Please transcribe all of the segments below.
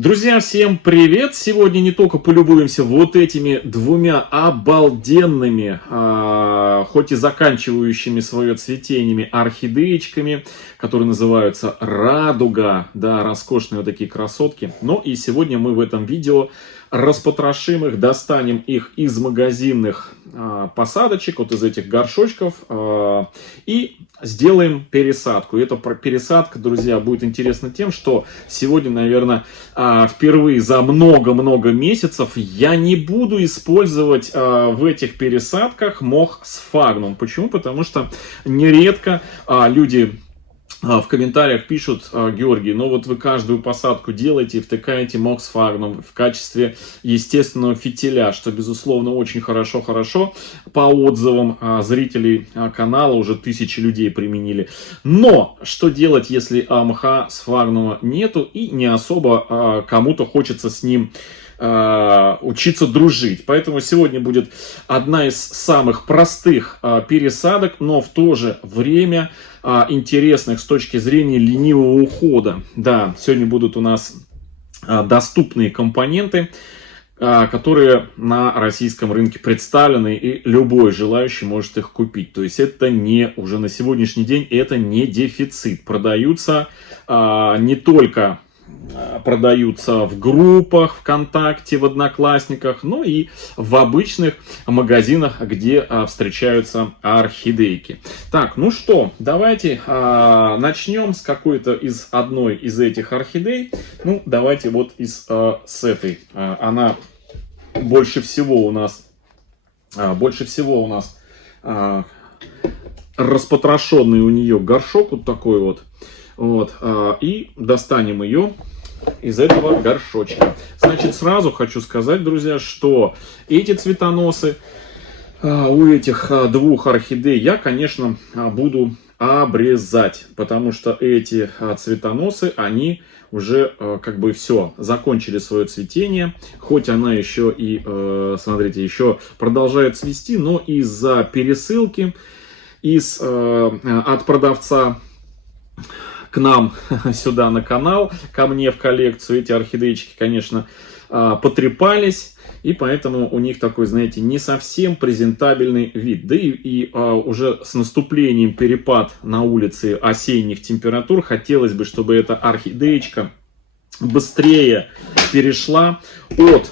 Друзья, всем привет! Сегодня не только полюбуемся вот этими двумя обалденными, хоть и заканчивающими свое цветениями орхидеечками, которые называются «Радуга». Да, роскошные вот такие красотки. Но и сегодня мы в этом видео распотрошим их, достанем их из магазинных посадочек, вот из этих горшочков, и сделаем пересадку. И эта пересадка, друзья, будет интересна тем, что сегодня, наверное, впервые за много-много месяцев я не буду использовать в этих пересадках мох сфагнум. Почему? Потому что нередко люди в комментариях пишут: Георгий, ну вот вы каждую посадку делаете и втыкаете мох сфагнум в качестве естественного фитиля, что, безусловно, очень хорошо по отзывам зрителей канала, уже тысячи людей применили. Но что делать, если мха сфагнума нету и не особо кому-то хочется с ним учиться дружить? Поэтому сегодня будет одна из самых простых пересадок, но в то же время интересных с точки зрения ленивого ухода. Да, сегодня будут у нас доступные компоненты, которые на российском рынке представлены, и любой желающий может их купить. То есть это не, уже на сегодняшний день, это не дефицит. Продаются не только в группах ВКонтакте, в Одноклассниках, но и в обычных магазинах, где встречаются орхидейки. Так, ну что, давайте начнем с какой-то одной из этих орхидей. Ну, давайте вот с этой. Она больше всего у нас распотрошенный у нее горшок вот такой вот. И достанем ее из этого горшочка. Значит, сразу хочу сказать, друзья, что эти цветоносы у этих двух орхидей я, конечно, буду обрезать, потому что эти цветоносы, они уже как бы все, закончили свое цветение. Хоть она еще и, смотрите, еще продолжает цвести, но из-за пересылки от продавца к нам сюда на канал, ко мне в коллекцию, эти орхидеечки, конечно, потрепались, и поэтому у них такой, знаете, не совсем презентабельный вид. Да и уже с наступлением перепад на улице осенних температур хотелось бы, чтобы эта орхидеечка быстрее перешла от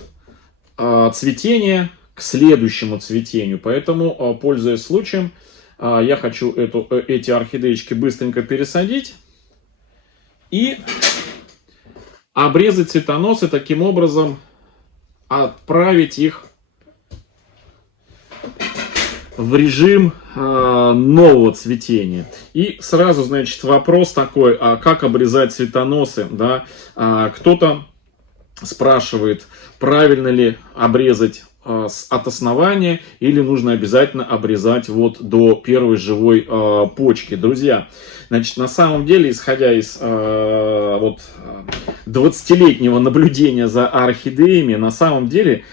цветения к следующему цветению. Поэтому, пользуясь случаем, я хочу эти орхидеечки быстренько пересадить и обрезать цветоносы, таким образом отправить их в режим нового цветения. И сразу, значит, вопрос такой: как обрезать цветоносы? Да? Кто-то спрашивает, правильно ли обрезать от основания, или нужно обязательно обрезать вот до первой живой почки. Друзья, значит, на самом деле, исходя из 20-летнего наблюдения за орхидеями, на самом деле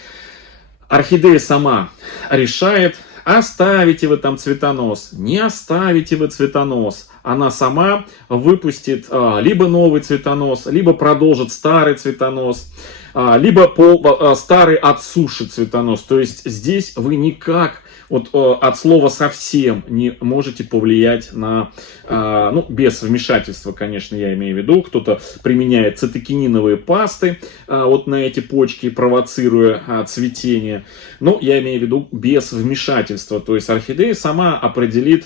орхидея сама решает, оставите вы там цветонос, не оставите вы цветонос. Она сама выпустит либо новый цветонос, либо продолжит старый цветонос, либо старый отсушит цветонос. То есть здесь вы никак от слова совсем не можете повлиять на, без вмешательства, конечно, я имею в виду. Кто-то применяет цитокининовые пасты на эти почки, провоцируя цветение. Но я имею в виду без вмешательства. То есть орхидея сама определит,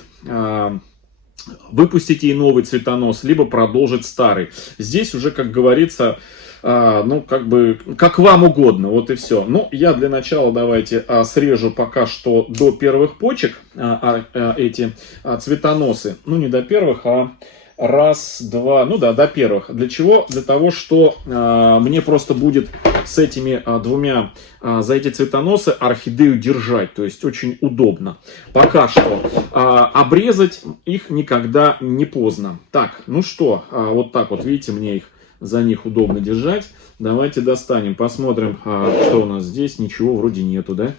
выпустить ей новый цветонос, либо продолжить старый. Здесь уже, как говорится, как вам угодно, вот и все. Ну, я для начала давайте срежу пока что до первых почек эти цветоносы. Ну, не до первых, а раз, два, до первых. Для чего? Для того, что мне просто будет с этими двумя, за эти цветоносы орхидею держать. То есть очень удобно. Пока что обрезать их никогда не поздно. Так, ну что, вот так вот, видите, мне их за них удобно держать. Давайте достанем, посмотрим, что у нас здесь. Ничего вроде нету, да?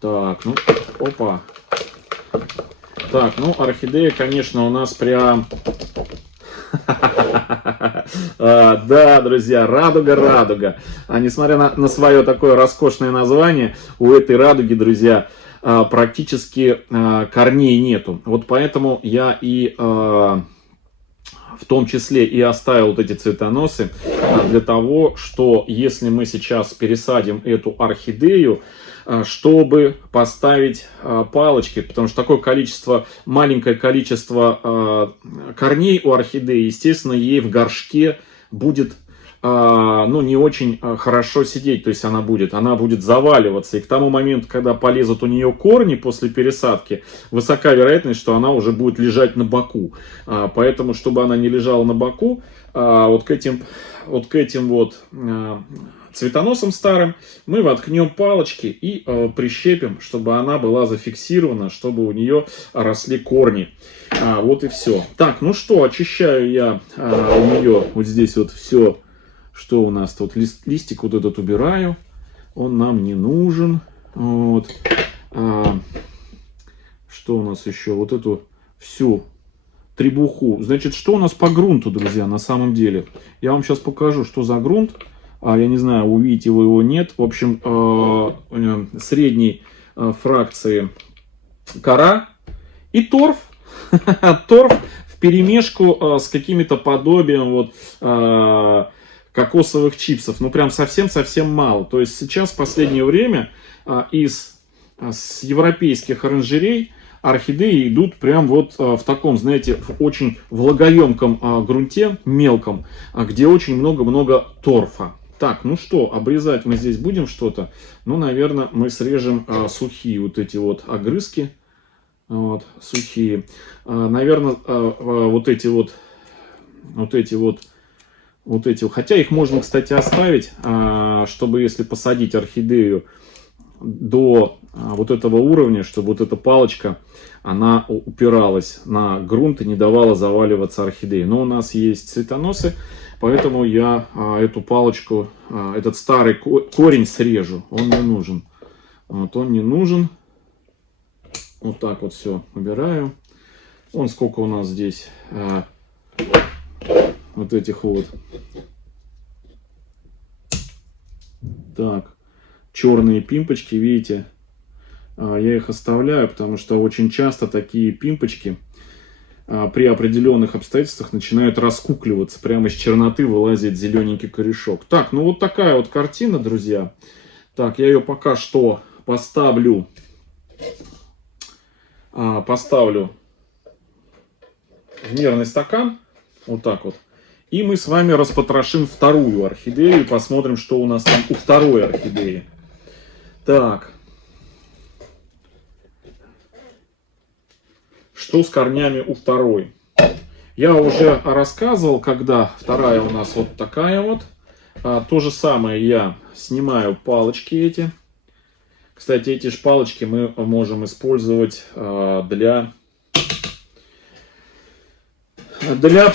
Так, ну, опа. Так, ну, орхидея, конечно, у нас прям Да, друзья, радуга, радуга. Несмотря на свое такое роскошное название, у этой радуги, друзья, практически корней нету. Вот поэтому я и в том числе и оставил вот эти цветоносы для того, что если мы сейчас пересадим эту орхидею, чтобы поставить палочки, потому что такое количество, маленькое количество корней у орхидеи, естественно, ей в горшке будет ну, не очень хорошо сидеть, то есть она будет заваливаться, и к тому моменту, когда полезут у нее корни после пересадки, высока вероятность, что она уже будет лежать на боку. Поэтому, чтобы она не лежала на боку, вот к этим цветоносом старым мы воткнем палочки и прищепим, чтобы она была зафиксирована, чтобы у нее росли корни. Вот и все. Так, ну что, очищаю я у нее вот здесь вот все, что у нас тут. Листик вот этот убираю, он нам не нужен. Вот. Что у нас еще? Вот эту всю требуху. Значит, что у нас по грунту, друзья, на самом деле? Я вам сейчас покажу, что за грунт. Я не знаю, увидите вы его, нет. В общем, средней фракции кора и торф. Торф вперемешку с какими-то подобием вот кокосовых чипсов. Ну, прям совсем-совсем мало. То есть сейчас в последнее время с европейских оранжерей орхидеи идут прям вот в таком, знаете, в очень влагоемком грунте, мелком, где очень много-много торфа. Так, ну что, обрезать мы здесь будем что-то? Ну, наверное, мы срежем сухие вот эти вот огрызки. Вот, сухие. Наверное, вот эти, хотя их можно, кстати, оставить, чтобы если посадить орхидею до вот этого уровня, чтобы вот эта палочка, она упиралась на грунт и не давала заваливаться орхидеи. Но у нас есть цветоносы, поэтому я эту палочку, этот старый корень срежу. Он не нужен. Вот он не нужен. Вот так вот все убираю. Вон сколько у нас здесь вот этих вот. Так, черные пимпочки, видите, я их оставляю, потому что очень часто такие пимпочки при определенных обстоятельствах начинают раскукливаться. Прямо из черноты вылазит зелененький корешок. Так, ну вот такая вот картина, друзья. Так, я ее пока что поставлю в мерный стакан. Вот так вот. И мы с вами распотрошим вторую орхидею и посмотрим, что у нас там у второй орхидеи. Так. Что с корнями у второй? Я уже рассказывал, когда вторая у нас вот такая вот. То же самое я снимаю палочки эти. Кстати, эти же палочки мы можем использовать для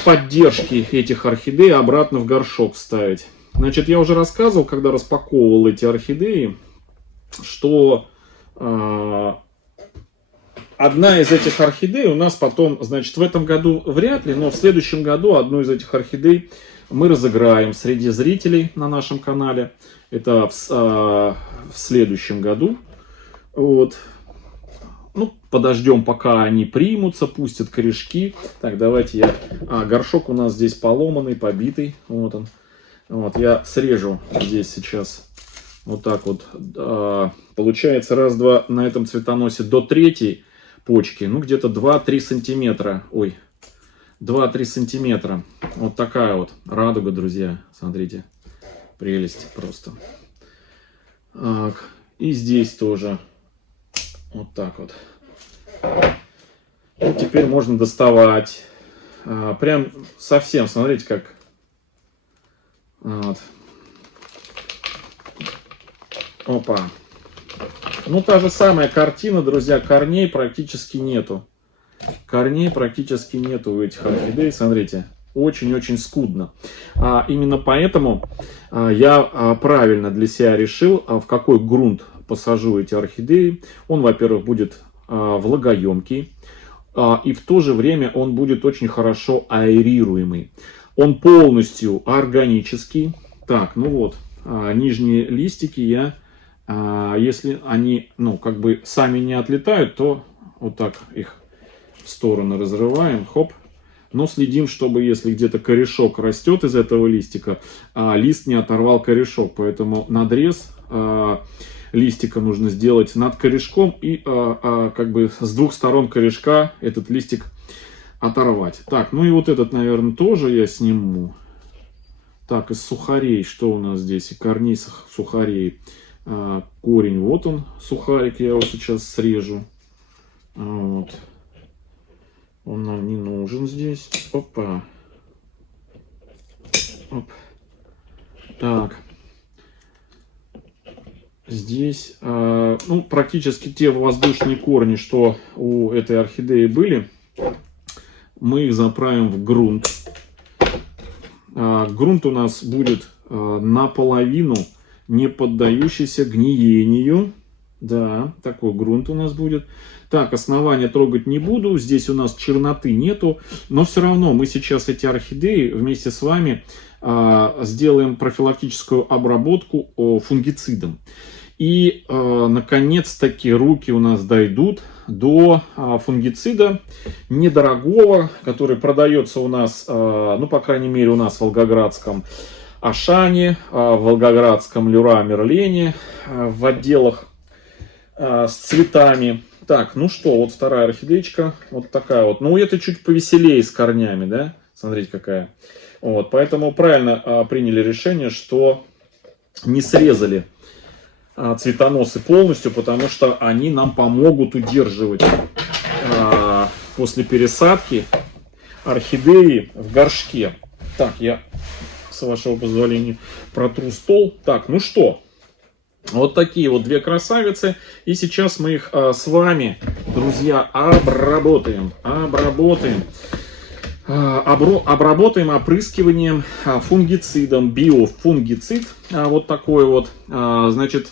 поддержки этих орхидей, обратно в горшок вставить. Значит, я уже рассказывал, когда распаковывал эти орхидеи, что одна из этих орхидей у нас потом, значит, в этом году вряд ли, но в следующем году одну из этих орхидей мы разыграем среди зрителей на нашем канале. Это в следующем году. Вот. Ну, подождем, пока они примутся, пустят корешки. Так, давайте я... горшок у нас здесь поломанный, побитый. Вот он. Вот, я срежу здесь сейчас. Вот так вот. Получается, раз-два на этом цветоносе до третьей почки. Ну, где-то 2-3 сантиметра. Ой, 2-3 сантиметра. Вот такая вот радуга, друзья. Смотрите. Прелесть просто. Так. И здесь тоже. Вот так вот. И теперь можно доставать. Прям совсем, смотрите, как. Вот. Опа. Ну, та же самая картина, друзья. Корней практически нету. Корней практически нету у этих орхидей. Смотрите. Очень-очень скудно. Именно поэтому я правильно для себя решил, в какой грунт посажу эти орхидеи. Он, во-первых, будет влагоемкий. и в то же время он будет очень хорошо аэрируемый. Он полностью органический. Так, ну вот, нижние листики если они, ну, как бы сами не отлетают, то вот так их в стороны разрываем, хоп. Но следим, чтобы если где-то корешок растет из этого листика, лист не оторвал корешок. Поэтому надрез листика нужно сделать над корешком и как бы с двух сторон корешка этот листик оторвать. Так, ну и вот этот, наверное, тоже я сниму. Так, из сухарей, что у нас здесь? И корней сухарей. Корень, вот он, сухарик, я его сейчас срежу. Вот. Он нам не нужен здесь. Опа. Оп. Так. Здесь, ну, практически те воздушные корни, что у этой орхидеи были, мы их заправим в грунт. Грунт у нас будет наполовину не поддающийся гниению. Да, такой грунт у нас будет. Так, основание трогать не буду. Здесь у нас черноты нету. Но все равно мы сейчас эти орхидеи вместе с вами сделаем профилактическую обработку фунгицидом. И, наконец-таки, руки у нас дойдут до фунгицида недорогого, который продается у нас, ну, по крайней мере, у нас в Волгоградском Ашане, в Волгоградском Люра Мерлене, в отделах с цветами. Так, ну что, вот вторая орхидеечка, вот такая вот. Ну, это чуть повеселее с корнями, да? Смотрите, какая. Вот, поэтому правильно приняли решение, что не срезали цветоносы полностью, потому что они нам помогут удерживать после пересадки орхидеи в горшке. Так, я, с вашего позволения, протру стол. Так, ну что, вот такие вот две красавицы. И сейчас мы их с вами, друзья, обработаем. Обработаем опрыскиванием фунгицидом, биофунгицид. Вот такой вот, значит,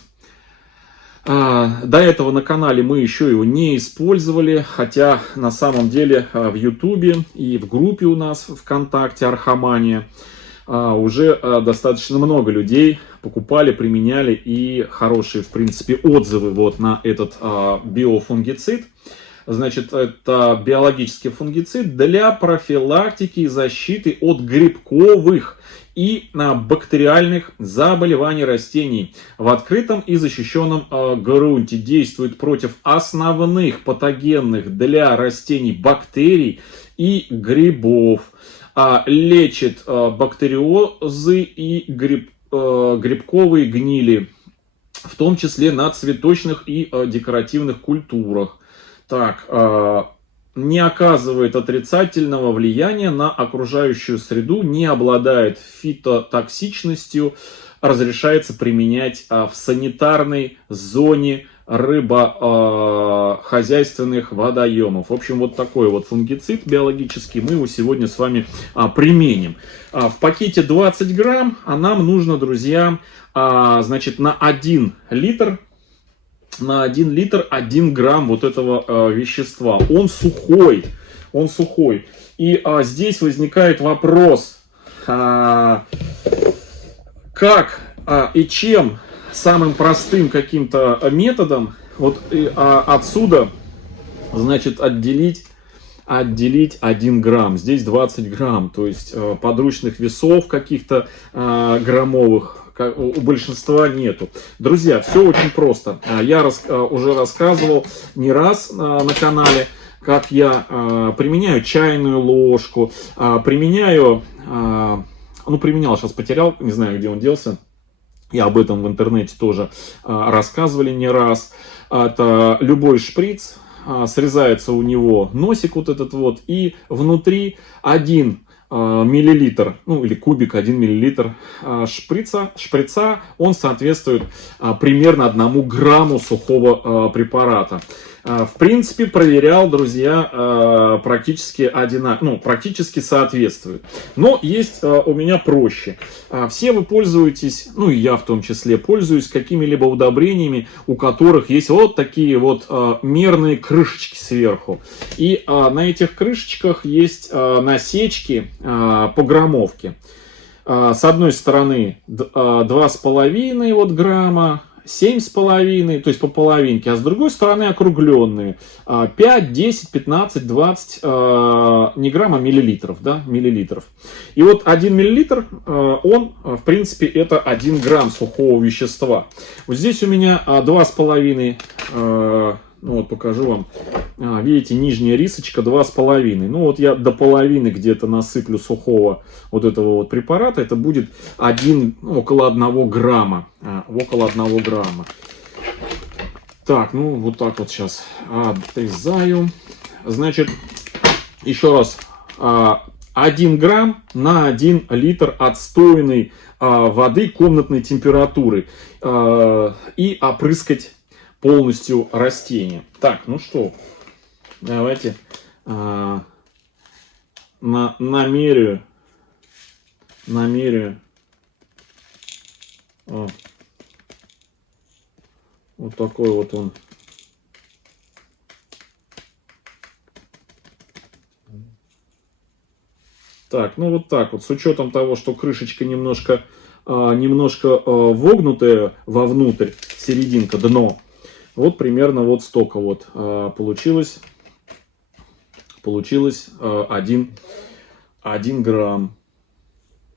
до этого на канале мы еще его не использовали, хотя на самом деле в Ютубе и в группе у нас ВКонтакте Архамания уже достаточно много людей покупали, применяли, и хорошие, в принципе, отзывы вот на этот биофунгицид. Значит, это биологический фунгицид для профилактики и защиты от грибковых и бактериальных заболеваний растений в открытом и защищенном грунте. Действует против основных патогенных для растений бактерий и грибов. Лечит бактериозы и грибковые гнили, в том числе на цветочных и декоративных культурах. Так, не оказывает отрицательного влияния на окружающую среду, не обладает фитотоксичностью, разрешается применять в санитарной зоне рыбохозяйственных водоемов. В общем, вот такой вот фунгицид биологический мы его сегодня с вами применим. В пакете 20 грамм, а нам нужно, друзья, значит, на 1 литр 1 грамм вот этого вещества. Он сухой. И здесь возникает вопрос, как и чем самым простым каким-то методом вот отсюда, значит, отделить 1 грамм. Здесь 20 грамм, то есть подручных весов каких-то граммовых у большинства нету. Друзья, все очень просто. Я уже рассказывал не раз на канале, как я применяю чайную ложку, применял, сейчас потерял, не знаю, где он делся. Я об этом в интернете тоже рассказывали не раз. Это любой шприц, срезается у него носик вот этот вот, и внутри 1 миллилитр, ну или кубик, 1 миллилитр шприца, он соответствует примерно 1 грамму сухого препарата. В принципе, проверял, друзья, практически соответствует. Но есть у меня проще. Все вы пользуетесь, ну и я в том числе, пользуюсь какими-либо удобрениями, у которых есть вот такие вот мерные крышечки сверху. И на этих крышечках есть насечки по граммовке. С одной стороны 2,5 вот грамма, 7,5, то есть по половинке, а с другой стороны округленные 5, 10, 15, 20 не грамма, миллилитров, да, миллилитров. И вот 1 миллилитр, он, в принципе, это 1 грамм сухого вещества. Вот здесь у меня 2,5, ну вот покажу вам, видите, нижняя рисочка 2,5. Ну вот я до половины где-то насыплю сухого вот этого вот препарата. Это будет около 1 грамма. Около 1 грамма. Так, ну вот так вот сейчас отрезаю. Значит, еще раз. 1 грамм на 1 литр отстойной воды комнатной температуры. И опрыскать полностью растение. Так, ну что, давайте намерю. Вот такой вот он. Так, ну вот так вот, с учетом того, что крышечка немножко вогнутая вовнутрь, серединка, дно. Вот примерно вот столько вот получилось 1 грамм.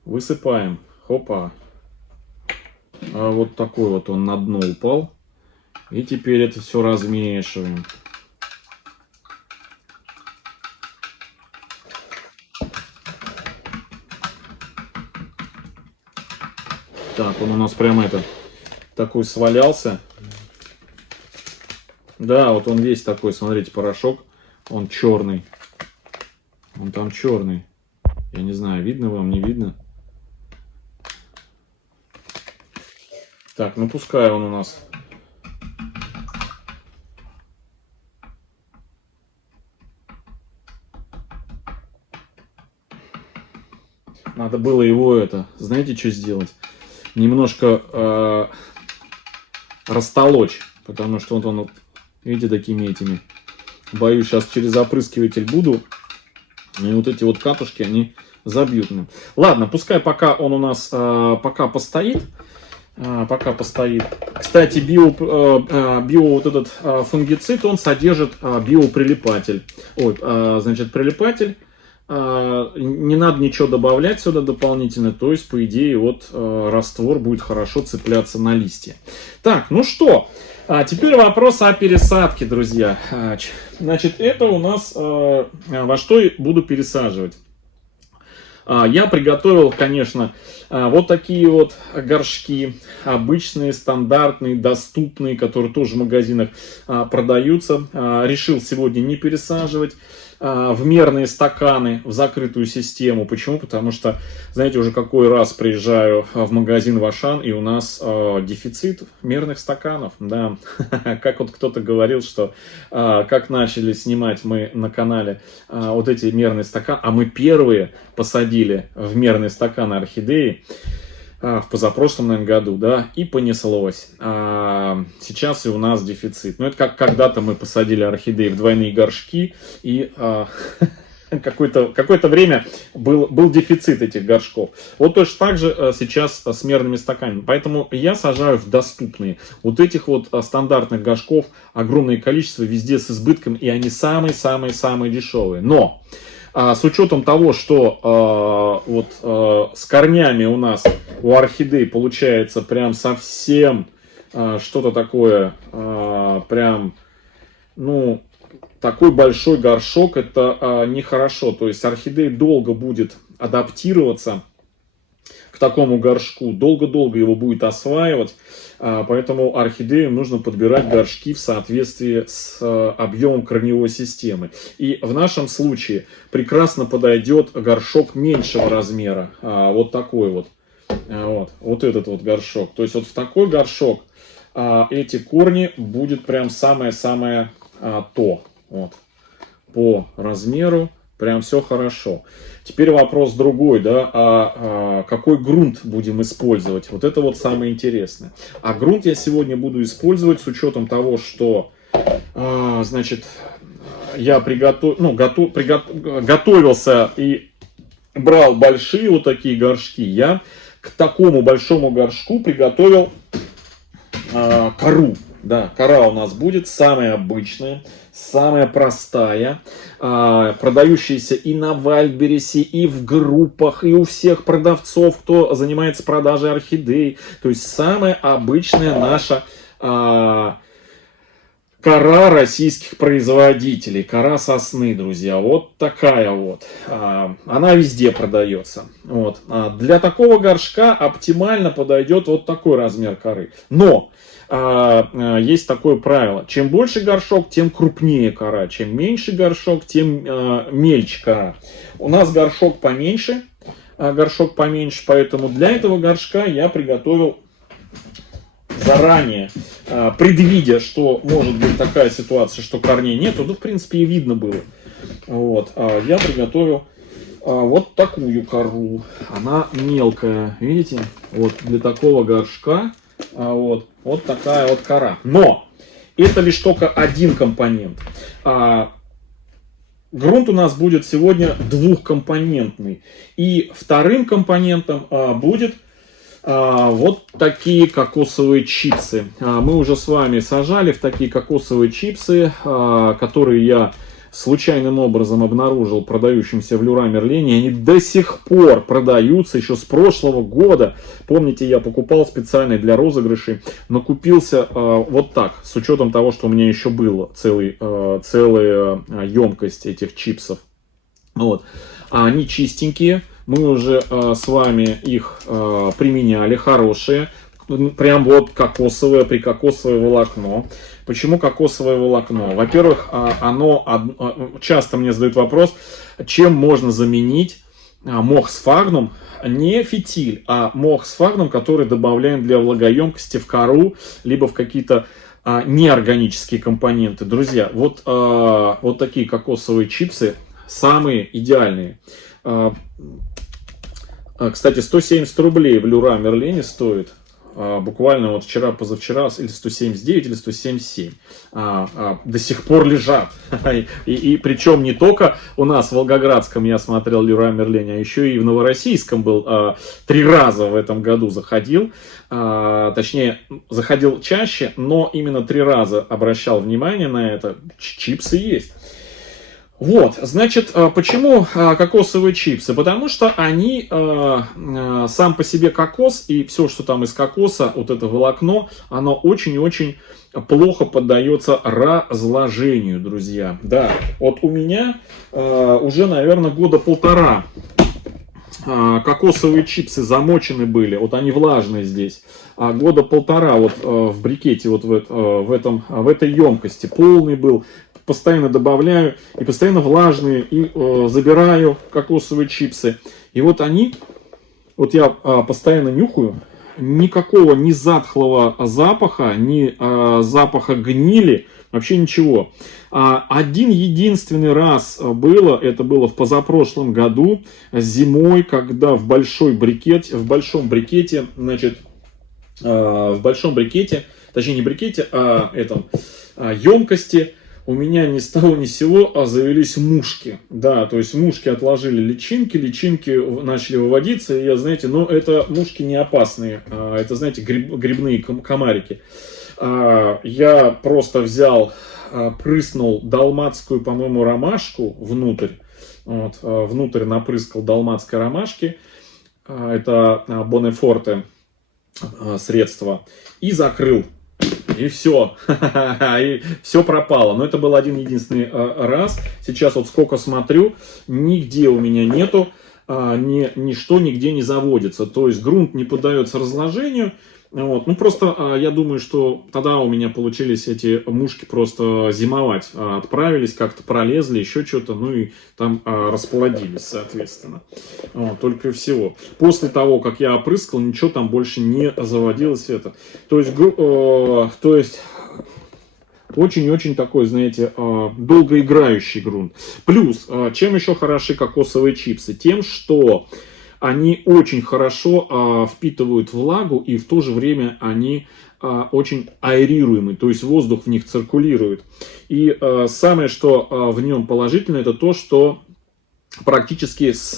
Высыпаем. Хопа. Вот такой вот он на дно упал. И теперь это все размешиваем. Так, он у нас прямо такой свалялся. Да, вот он весь такой, смотрите, порошок. Он черный. Он там черный. Я не знаю, видно вам, не видно. Так, ну пускай он у нас. Надо было его знаете, что сделать? Немножко растолочь. Потому что вот он, видите, такими этими. Боюсь, сейчас через опрыскиватель буду. И вот эти вот катушки, они забьют. Ладно, пускай пока он у нас постоит. Кстати, вот этот фунгицид, он содержит биоприлипатель. Значит, прилипатель. Не надо ничего добавлять сюда дополнительно. То есть, по идее, вот раствор будет хорошо цепляться на листья. Так, ну что? Теперь вопрос о пересадке, друзья. Значит, это у нас во что буду пересаживать. Я приготовил, конечно, вот такие вот горшки, обычные, стандартные, доступные, которые тоже в магазинах продаются. Решил сегодня не пересаживать в мерные стаканы, в закрытую систему. Почему? Потому что, знаете, уже какой раз приезжаю в магазин в Ашан, и у нас дефицит мерных стаканов. Да. Как вот кто-то говорил, что как начали снимать мы на канале вот эти мерные стаканы, а мы первые посадили в мерные стаканы орхидеи в позапрошлом, наверное, году, да, и понеслось. Сейчас и у нас дефицит. Но это как когда-то мы посадили орхидеи в двойные горшки, и какое-то время был дефицит этих горшков. Вот точно так же сейчас с мерными стаканами. Поэтому я сажаю в доступные. Вот этих вот стандартных горшков огромное количество, везде с избытком, и они самые-самые-самые дешевые. Но с учетом того, что с корнями у нас у орхидей получается прям совсем что-то такое, прям, ну, такой большой горшок, это нехорошо. То есть орхидея долго будет адаптироваться к такому горшку, долго-долго его будет осваивать. Поэтому орхидеям нужно подбирать горшки в соответствии с объемом корневой системы. И в нашем случае прекрасно подойдет горшок меньшего размера. Вот такой вот. Вот этот вот горшок. То есть вот в такой горшок эти корни будет прям самое-самое то. Вот. По размеру прям все хорошо. Теперь вопрос другой, да, какой грунт будем использовать? Вот это вот самое интересное. А грунт я сегодня буду использовать с учетом того, что, значит, я готовился и брал большие вот такие горшки. Я к такому большому горшку приготовил кору. Да, кора у нас будет самая обычная, самая простая, продающаяся и на Вайлдберрисе, и в группах, и у всех продавцов, кто занимается продажей орхидей. То есть самая обычная наша кора российских производителей, кора сосны, друзья, вот такая вот. Она везде продается. Вот. Для такого горшка оптимально подойдет вот такой размер коры. Но есть такое правило. Чем больше горшок, тем крупнее кора. Чем меньше горшок, тем мельче кора. У нас горшок поменьше, поэтому для этого горшка я приготовил заранее, предвидя, что может быть такая ситуация, что корней нету, ну, в принципе, и видно было. Вот, я приготовил вот такую кору. Она мелкая, видите? Вот для такого горшка вот такая вот кора. Но это лишь только один компонент. Грунт у нас будет сегодня двухкомпонентный. И вторым компонентом будет вот такие кокосовые чипсы. Мы уже с вами сажали в такие кокосовые чипсы, которые я случайным образом обнаружил продающимся в Леруа Мерлене. Они до сих пор продаются, еще с прошлого года. Помните, я покупал специально для розыгрышей, но купился вот так, с учетом того, что у меня еще было целая емкость этих чипсов. Вот. Они чистенькие. Мы уже с вами их применяли, хорошие. Прям вот кокосовое, прикокосовое волокно. Почему кокосовое волокно? Во-первых, часто мне задают вопрос, чем можно заменить мох сфагнум, не фитиль, а мох сфагнум, который добавляем для влагоемкости в кору, либо в какие-то неорганические компоненты. Друзья, вот такие кокосовые чипсы самые идеальные. Кстати, 170 рублей в Леруа Мерлене стоит. Буквально вот вчера, позавчера, или 179, или 177. До сих пор лежат. И причем не только у нас в Волгоградском я смотрел Леруа Мерлене, а еще и в Новороссийском был 3 раза в этом году заходил. Точнее, заходил чаще, но именно 3 раза обращал внимание на это. Чипсы есть. Вот, значит, почему кокосовые чипсы? Потому что они сам по себе кокос и все, что там из кокоса, вот это волокно, оно очень-очень плохо поддается разложению, друзья. Да, вот у меня уже, наверное, года 1,5 кокосовые чипсы замочены были, вот они влажные здесь. Года 1,5 вот в брикете, вот в этой емкости полный был. Постоянно добавляю, и постоянно влажные, и забираю кокосовые чипсы. И вот они, вот я постоянно нюхаю, никакого ни затхлого запаха, ни запаха гнили, вообще ничего. Один единственный раз было, это было в позапрошлом году, зимой, когда в большом брикете, значит, точнее не брикете, а емкости, у меня ни с того ни с сего завелись мушки. Да, то есть мушки отложили личинки начали выводиться. И я, знаете, но это мушки не опасные. Это, знаете, грибные комарики. Я просто взял, прыснул далматскую, по-моему, ромашку внутрь. Вот, внутрь напрыскал далматской ромашки. Это Бонефорте средство. И закрыл. И все. И все пропало. Но это был один единственный раз. Сейчас вот сколько смотрю, нигде у меня нету, ничто нигде не заводится. То есть грунт не поддается разложению. Вот. Ну просто я думаю, что тогда у меня получились эти мушки просто зимовать. Отправились, как-то пролезли, еще что-то, ну и там расплодились, соответственно. Вот, только и всего. После того, как я опрыскал, ничего там больше не заводилось. То есть Очень-очень такой, знаете, долгоиграющий грунт. Плюс, чем еще хороши кокосовые чипсы? Тем, что они очень хорошо впитывают влагу, и в то же время они очень аэрируемы, то есть воздух в них циркулирует. И самое, что в нем положительное, это то, что практически с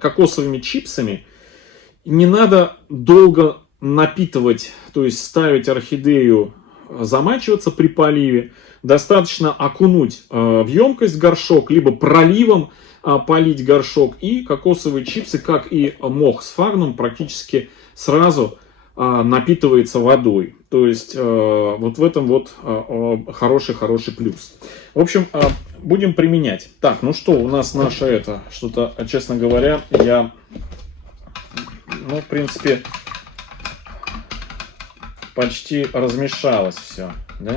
кокосовыми чипсами не надо долго напитывать, то есть ставить орхидею, замачиваться при поливе. Достаточно окунуть в емкость горшок, либо проливом полить горшок. И кокосовые чипсы, как и мох сфагнум, практически сразу напитывается водой. То есть вот в этом вот хороший плюс. В общем, будем применять. Так, ну что, у нас наше это, что-то, честно говоря, ну, в принципе, почти размешалось все, да?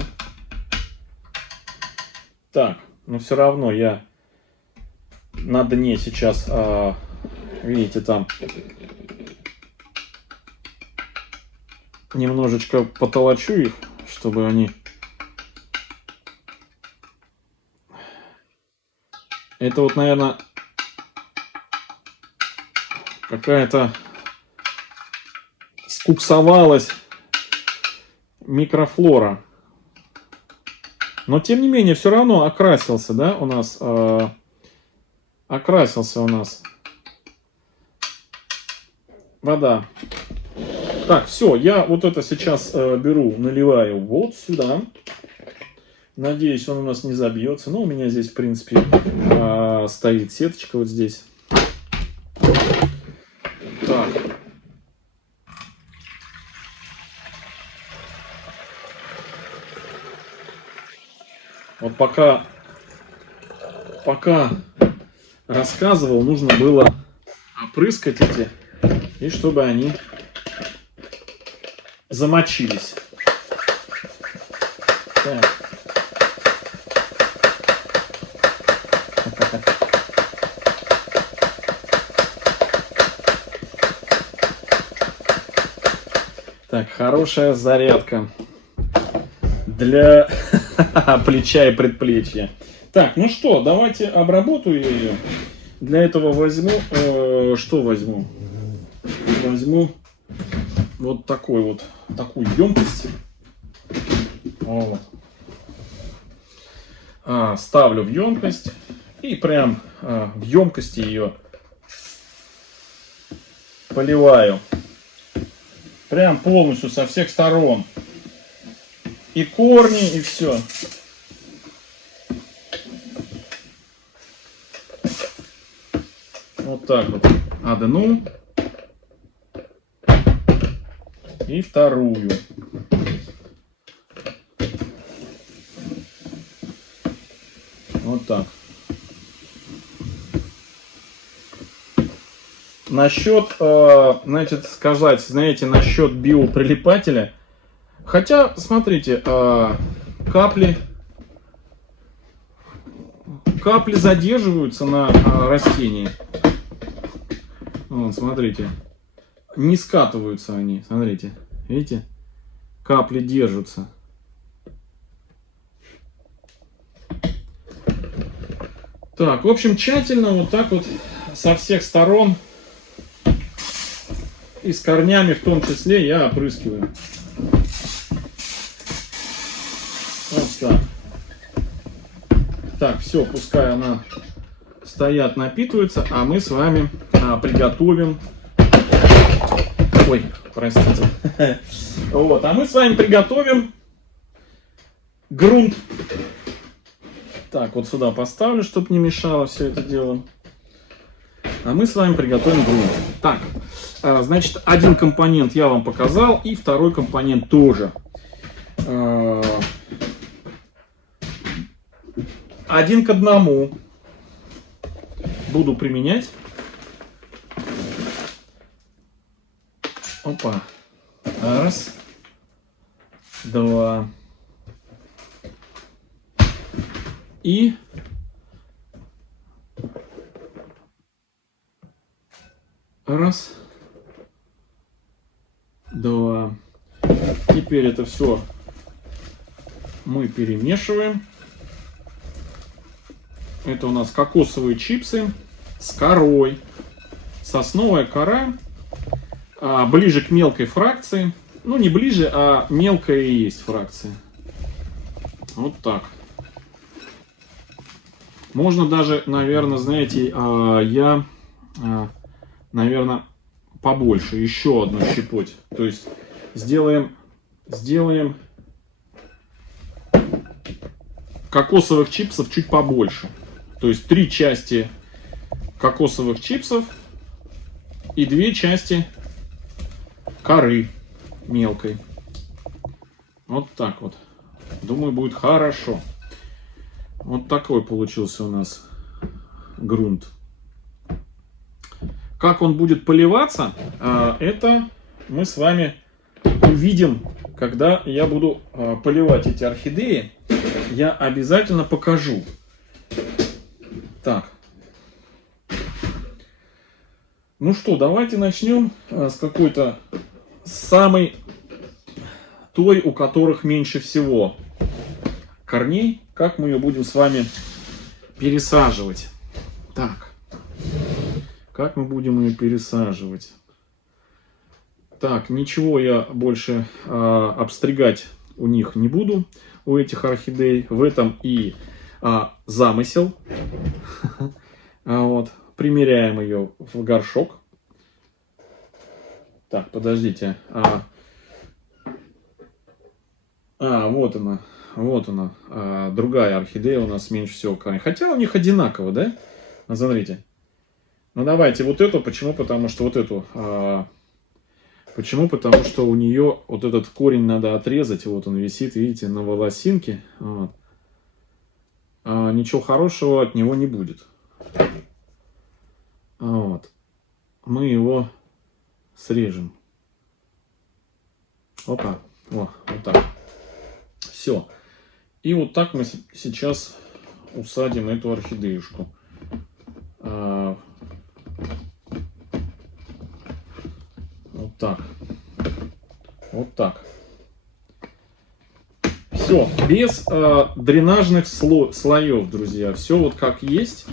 Так, но все равно я на дне сейчас, видите, там немножечко потолочу их, чтобы они... Это вот, наверное, какая-то скуксовалась микрофлора. Но, тем не менее, все равно окрасился, да, у нас... окрасился у нас вода. Так, все, я вот это сейчас беру, наливаю вот сюда. Надеюсь, он у нас не забьется. Но у меня здесь, в принципе, стоит сеточка вот здесь. Так. Вот пока рассказывал, нужно было опрыскать эти, и чтобы они замочились. Так. Так, хорошая зарядка для плеча и предплечья. Так, ну что, давайте обработаю ее. Для этого возьму, что возьму? Возьму вот такую емкость. Вот. Ставлю в емкость и прям в емкости ее поливаю. Прям полностью со всех сторон. И корни, и все. Вот так вот. Одну. И вторую. Вот так. Насчет, значит, сказать, знаете, насчет биоприлипателя. Хотя, смотрите, капли задерживаются на растении. Вот, смотрите. Не скатываются они, смотрите. Видите? Капли держатся. Так, в общем, тщательно вот так вот со всех сторон и с корнями в том числе я опрыскиваю. Вот так. Так, все, пускай она стоят, напитываются, а мы с вами приготовим... Ой, простите. Вот, а мы с вами приготовим грунт. Так, вот сюда поставлю, чтобы не мешало все это дело. А мы с вами приготовим грунт. Так, значит, один компонент я вам показал, и второй компонент тоже. Один к одному буду применять. Опа. Раз. Два. И раз. Два. Теперь это все мы перемешиваем. Это у нас кокосовые чипсы с корой. Сосновая кора, ближе к мелкой фракции. Ну, не ближе, а мелкая и есть фракция. Вот так. Можно даже, наверное, знаете, наверное, побольше. Еще одну щепоть. То есть сделаем кокосовых чипсов чуть побольше. То есть 3 части кокосовых чипсов и 2 части коры мелкой. Вот так вот. Думаю, будет хорошо. Вот такой получился у нас грунт. Как он будет поливаться, это мы с вами увидим, когда я буду поливать эти орхидеи. Я обязательно покажу. Так. Ну что, давайте начнем с какой-то самой той, у которых меньше всего корней. Как мы ее будем с вами пересаживать? Так. Как мы будем ее пересаживать? Так, ничего я больше обстригать у них не буду, у этих орхидей. В этом и замысел. Вот. Примеряем ее в горшок. Так, подождите. Вот она. Вот она. Другая орхидея у нас меньше всего корней. Хотя у них одинаково, да? Смотрите. Ну давайте вот эту. Почему? Потому что вот эту. Почему? Потому что у нее вот этот корень надо отрезать. Вот он висит, видите, на волосинке. Вот. Ничего хорошего от него не будет. Вот. Мы его срежем. Опа. О, вот так. Все. И вот так мы сейчас усадим эту орхидеюшку. Вот так. Вот так. Все. Без дренажных слоев, друзья. Все вот как есть.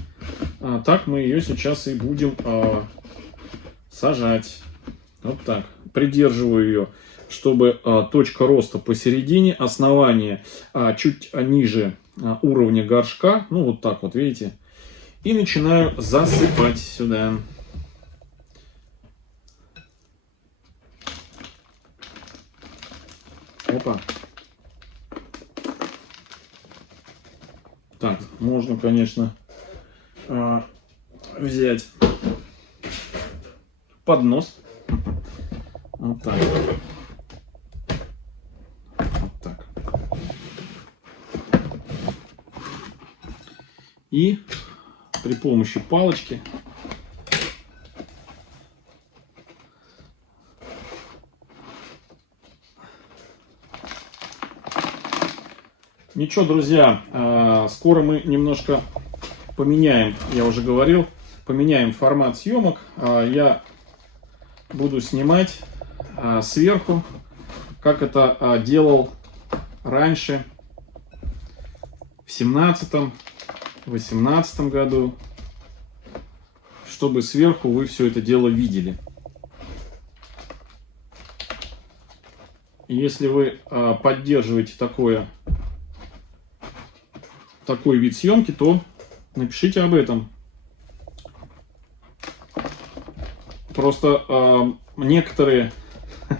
Так мы ее сейчас и будем сажать. Вот так. Придерживаю ее, чтобы точка роста посередине, основание чуть ниже уровня горшка. Ну, вот так вот, видите. И начинаю засыпать сюда. Опа. Так, можно, конечно, взять поднос. Вот так. Вот так. И при помощи палочки ничего, друзья, скоро мы немножко поменяем, я уже говорил, поменяем формат съемок. Я буду снимать сверху, как это делал раньше, в 17-18 году, чтобы сверху вы все это дело видели. Если вы поддерживаете такой вид съемки, то напишите об этом. Просто некоторые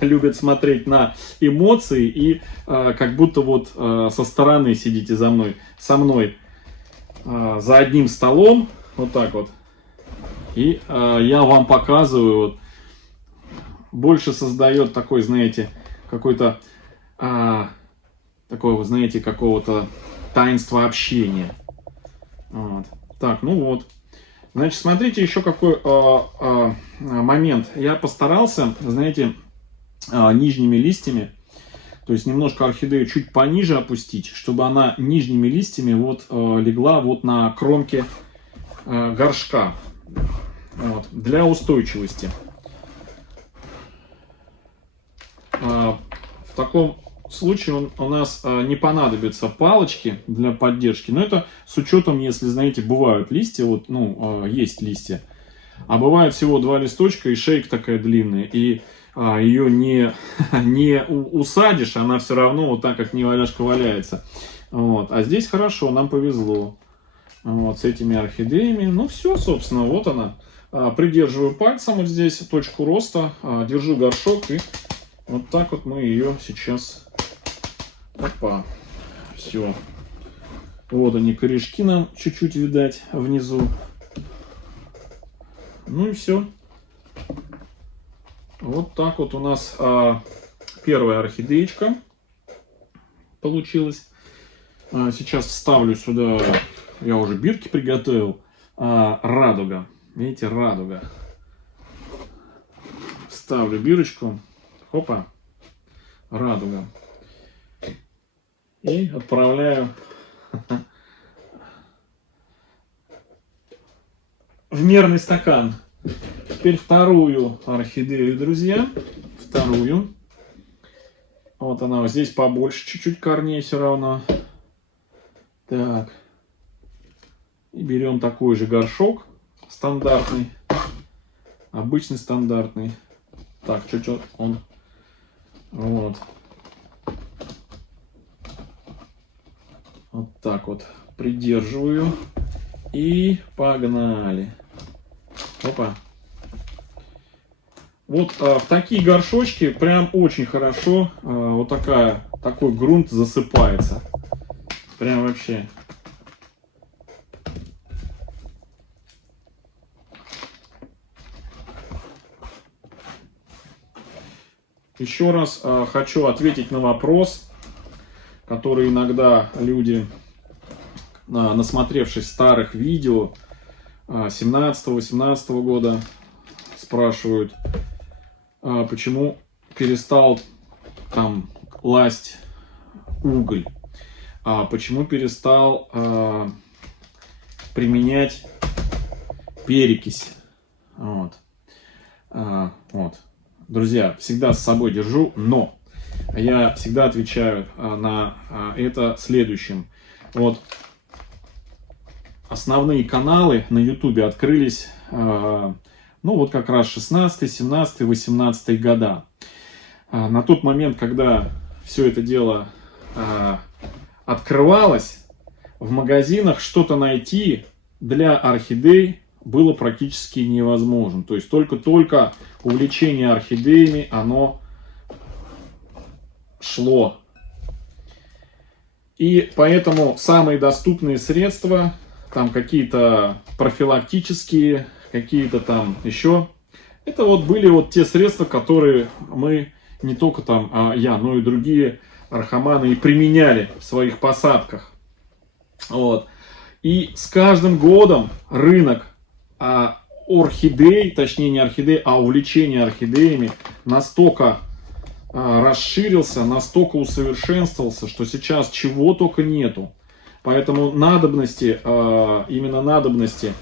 любят смотреть на эмоции и как будто вот со стороны сидите со мной за одним столом, вот так вот. И я вам показываю, вот, больше создает такой, знаете, какой-то такого, знаете, какого-то таинства общения. Вот. Так, ну вот. Значит, смотрите, еще какой момент. Я постарался, знаете, нижними листьями, то есть немножко орхидею чуть пониже опустить, чтобы она нижними листьями вот легла вот на кромке горшка. Вот, для устойчивости. В таком случае у нас не понадобятся палочки для поддержки, но это с учетом, если, знаете, бывают листья, вот, ну, есть листья, а бывает всего 2 листочка и шейка такая длинная, и ее не усадишь, она все равно вот так, как неваляшка, валяется. Вот. А здесь хорошо, нам повезло. Вот, с этими орхидеями. Ну все, собственно, вот она. Придерживаю пальцем вот здесь точку роста, держу горшок, и вот так вот мы ее сейчас... Опа, все. Вот они, корешки нам чуть-чуть видать внизу. Ну и все. Вот так вот у нас первая орхидеечка получилась. Сейчас вставлю сюда, я уже бирки приготовил, радуга. Видите, радуга. Ставлю бирочку. Хопа. Радуга. И отправляю в мерный стакан. Теперь вторую орхидею, друзья. Вторую. Вот она, вот здесь побольше чуть-чуть корней все равно. Так. И берем такой же горшок. Стандартный. Обычный стандартный. Так, чуть-чуть он. Вот. Вот так вот. Придерживаю. И погнали. Опа. Вот в такие горшочки прям очень хорошо вот такой грунт засыпается. Прям вообще. Еще раз хочу ответить на вопрос, который иногда люди, насмотревшись старых видео 17-18 года, спрашивают, почему перестал там класть уголь, почему перестал применять перекись. Вот. Вот. Друзья, всегда с собой держу, но я всегда отвечаю на это следующим. Вот основные каналы на YouTube открылись, ну вот как раз 16, 17, 18 года. На тот момент, когда все это дело открывалось, в магазинах что-то найти для орхидей было практически невозможно. То есть только-только увлечение орхидеями, оно шло. И поэтому самые доступные средства, там какие-то профилактические, какие-то там еще, это вот были вот те средства, которые мы, не только там я, но и другие архаманы и применяли в своих посадках. Вот. И с каждым годом рынок орхидей, точнее не орхидей, а увлечение орхидеями настолько расширился, настолько усовершенствовался, что сейчас чего только нету. Поэтому надобности, именно надобности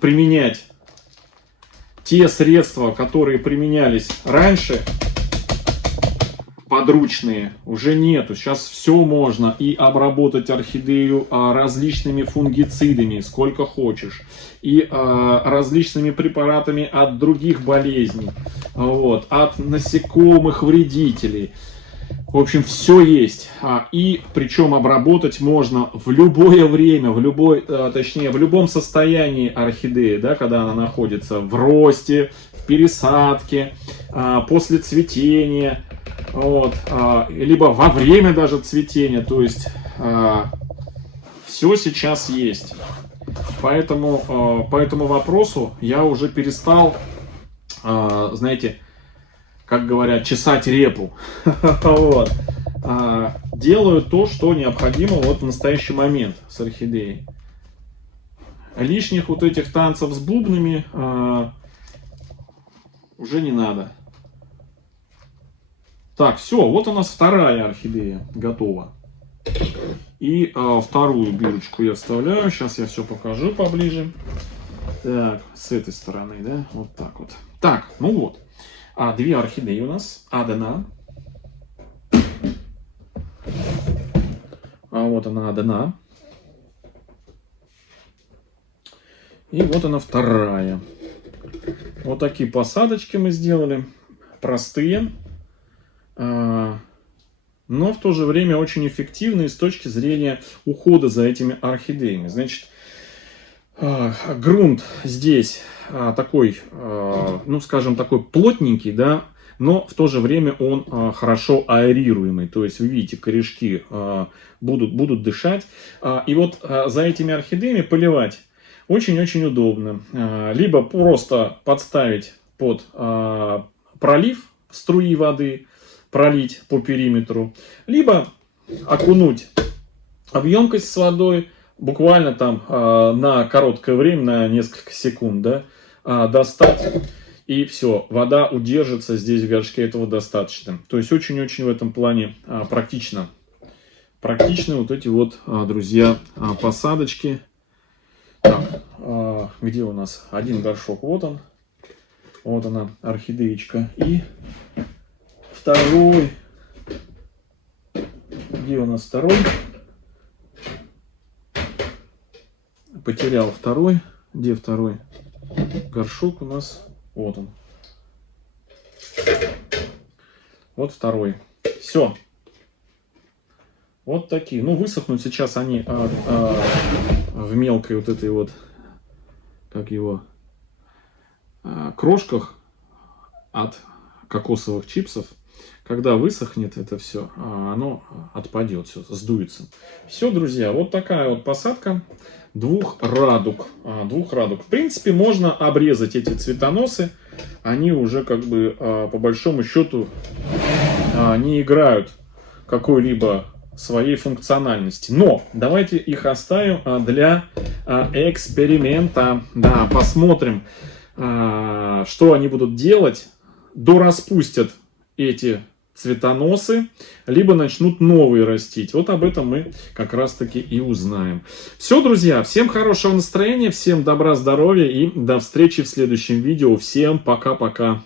применять те средства, которые применялись раньше, подручные, уже нету. Сейчас все можно. И обработать орхидею различными фунгицидами, сколько хочешь. И различными препаратами от других болезней. Вот, от насекомых вредителей. В общем, все есть. И причем обработать можно в любое время, в любом состоянии орхидеи, да, когда она находится в росте, в пересадке, после цветения. Вот, либо во время даже цветения, то есть все сейчас есть. Поэтому по этому вопросу я уже перестал, знаете, как говорят, чесать репу. Вот. Делаю то, что необходимо вот в настоящий момент с орхидеей. Лишних вот этих танцев с бубнами уже не надо. Так, все, вот у нас вторая орхидея готова. И вторую бирочку я вставляю. Сейчас я все покажу поближе. Так, с этой стороны, да, вот так вот. Так, ну вот. две орхидеи у нас. Одна. Вот она одна. И вот она вторая. Вот такие посадочки мы сделали. Простые. Но в то же время очень эффективные с точки зрения ухода за этими орхидеями. Значит, грунт здесь такой, ну скажем, такой плотненький, да, но в то же время он хорошо аэрируемый. То есть, вы видите, корешки будут дышать. И вот за этими орхидеями поливать очень-очень удобно. Либо просто подставить под пролив струи воды, пролить по периметру, либо окунуть в емкость с водой, буквально там на короткое время, на несколько секунд, да, достать, и все, вода удержится здесь в горшке, этого достаточно. То есть очень-очень в этом плане практично. Практичны вот эти вот, друзья, посадочки. Так, где у нас один горшок? Вот он. Вот она, орхидеечка. И второй. Где у нас второй? Потерял второй. Где второй горшок у нас? Вот он. Вот второй. Все. Вот такие. Ну, высохнут сейчас они в мелкой вот этой вот, как его, крошках от кокосовых чипсов. Когда высохнет это все, оно отпадет, все, сдуется. Все, друзья, вот такая вот посадка двух радуг. В принципе, можно обрезать эти цветоносы. Они уже как бы по большому счету не играют какой-либо своей функциональности. Но давайте их оставим для эксперимента. Да, посмотрим, что они будут делать. Дораспустят эти цветоносы, либо начнут новые растить. Вот об этом мы как раз таки и узнаем. Все, друзья, всем хорошего настроения, всем добра, здоровья и до встречи в следующем видео. Всем пока-пока.